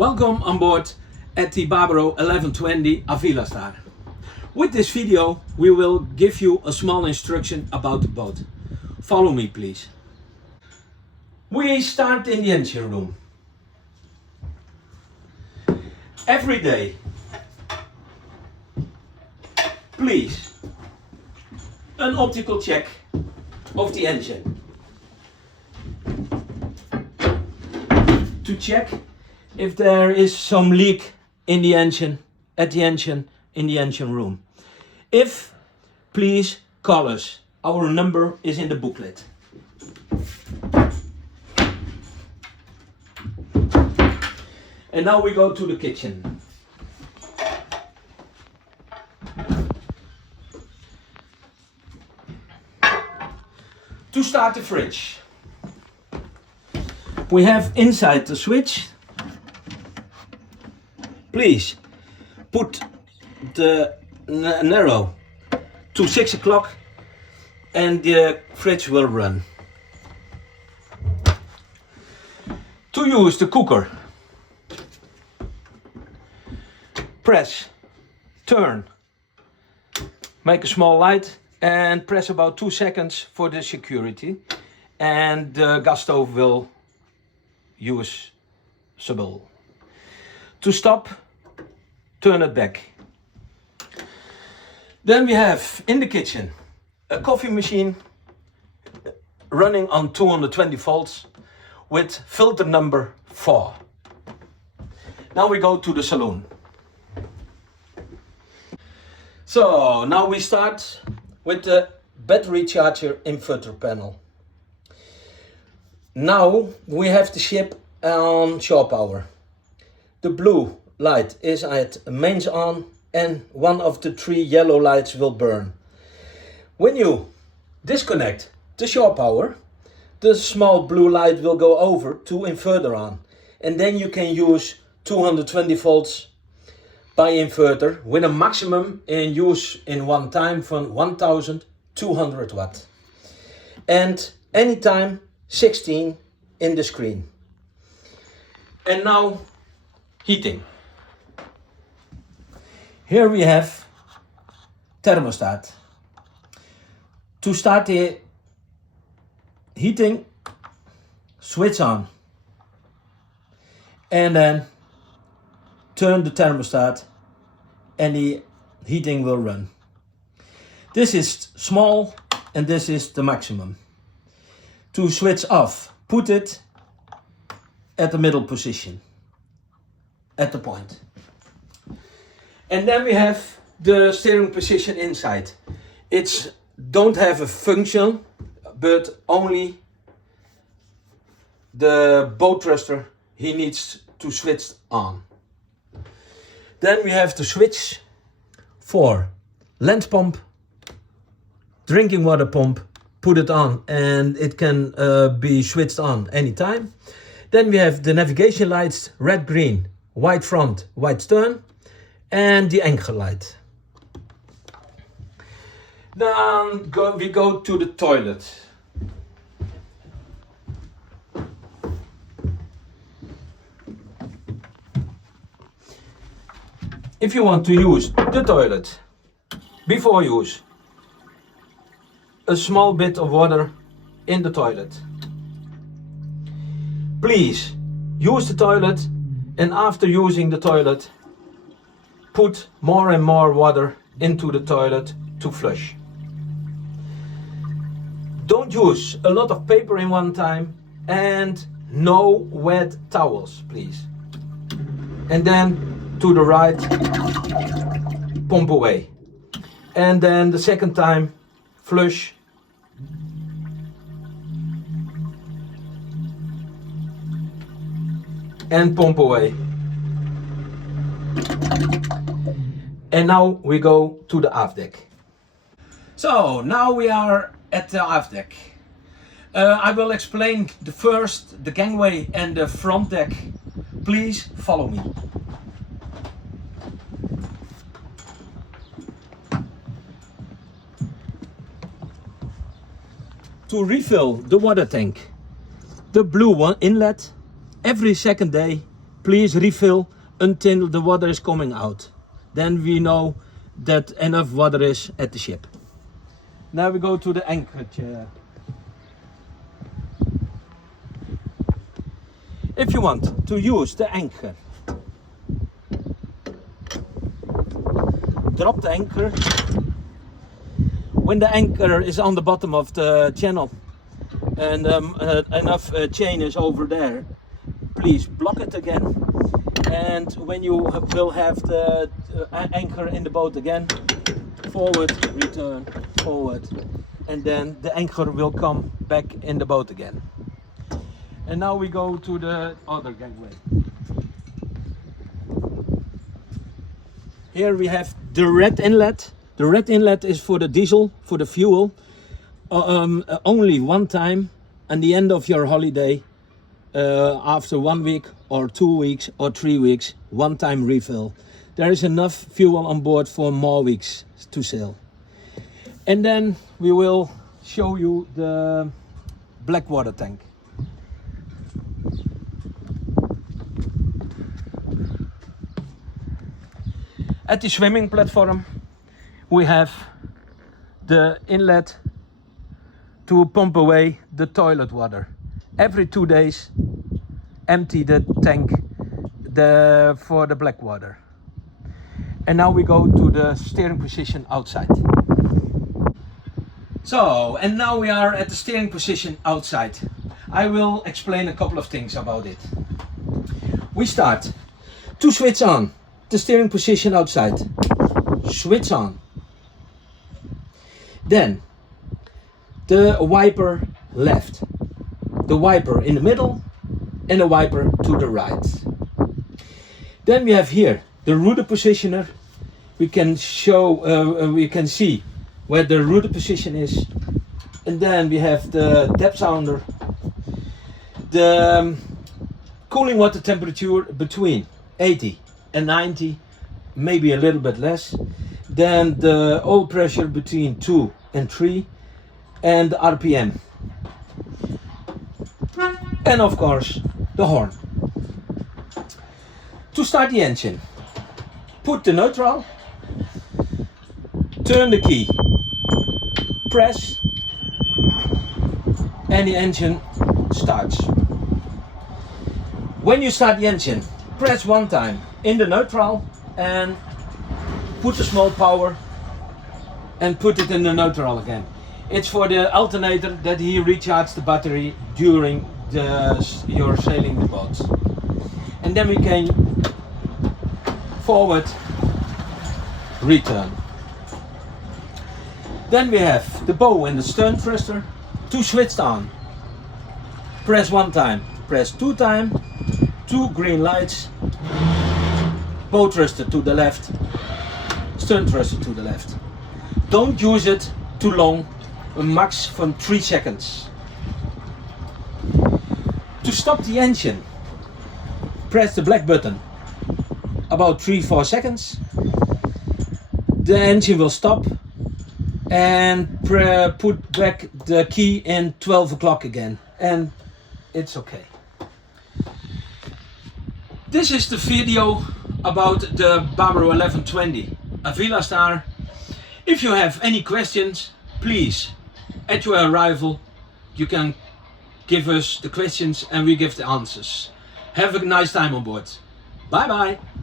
Welcome on board at the Babro 1120 Avila star. With this video we will give you a small instruction about the boat. Follow me please. We start in the engine room. Every day, please, an optical check of the engine. To check if there is some leak in the engine, in the engine room. If, please call us. Our number is in the booklet. And now we go to the kitchen. To start the fridge, we have inside the switch. Please put the narrow to 6 o'clock and the fridge will run. To use the cooker, press, turn, make a small light and press about 2 seconds for the security, and the gas stove will usable. To stop, turn it back. Then we have in the kitchen a coffee machine running on 220 volts with filter number 4. Now we go to the saloon. So now we start with the battery charger inverter panel. Now we have the ship on shore power. The blue light is at mains on and one of the 3 yellow lights will burn. When you disconnect the shore power, the small blue light will go over to inverter on, and then you can use 220 volts by inverter with a maximum in use in one time from 1200 watt, and anytime 16 in the screen. And now heating. Here we have thermostat. To start the heating, switch on and then turn the thermostat and the heating will run. This is small and this is the maximum. To switch off, put it at the middle position, at the point. And then we have the steering position inside. It's don't have a function, but only the boat thruster he needs to switch on. Then we have the switch for land pump, drinking water pump, put it on and it can be switched on anytime. Then we have the navigation lights, red, green, white front, white stern, and the anchor light. Then we go to the toilet. If you want to use the toilet, before use, a small bit of water in the toilet. Please use the toilet, and after using the toilet, put more and more water into the toilet to flush. Don't use a lot of paper in one time, and no wet towels, please. And then to the right, pump away. And then the second time, flush. And pump away. And now we go to the aft deck. So now we are at the aft deck. I will explain the gangway and the front deck. Please follow me. To refill the water tank, the blue one inlet, every second day please refill until the water is coming out. Then we know that enough water is at the ship. Now we go to the anchorage. If you want to use the anchor, drop the anchor. When the anchor is on the bottom of the channel and enough chain is over there, please block it again. And when you will have the anchor in the boat again, forward, return, forward, and then the anchor will come back in the boat again. And now we go to the other gangway. Here we have the red inlet. The red inlet is for the diesel, for the fuel. Only one time at the end of your holiday, after 1 week or 2 weeks or 3 weeks, one time refill. There is enough fuel on board for more weeks to sail. And then we will show you the black water tank. At the swimming platform we have the inlet to pump away the toilet water. Every 2 days empty the tank for the black water. And now we go to the steering position outside. So, and now we are at the steering position outside. I will explain a couple of things about it. We start to switch on the steering position outside. Switch on. Then the wiper left, the wiper in the middle, and a wiper to the right. Then we have here the rudder positioner. We can we can see where the rudder position is. And then we have the depth sounder, the cooling water temperature between 80 and 90, maybe a little bit less. Then the oil pressure between 2 and 3, and the RPM. And of course, the horn. To start the engine, put the neutral, turn the key, press, and the engine starts. When you start the engine, press one time in the neutral and put a small power and put it in the neutral again. It's for the alternator that he recharges the battery during your sailing the boat. And then we can forward, return. Then we have the bow and the stern thruster to switch on. Press one time, press 2 times, 2 green lights, bow thruster to the left, stern thruster to the left. Don't use it too long, a max from 3 seconds. To stop the engine, press the black button about 3-4 seconds. The engine will stop, and put back the key in 12 o'clock again, and it's okay. This is the video about the Babro 1120 Avila Star. If you have any questions, please, at your arrival, you can give us the questions and we give the answers. Have a nice time on board. Bye bye.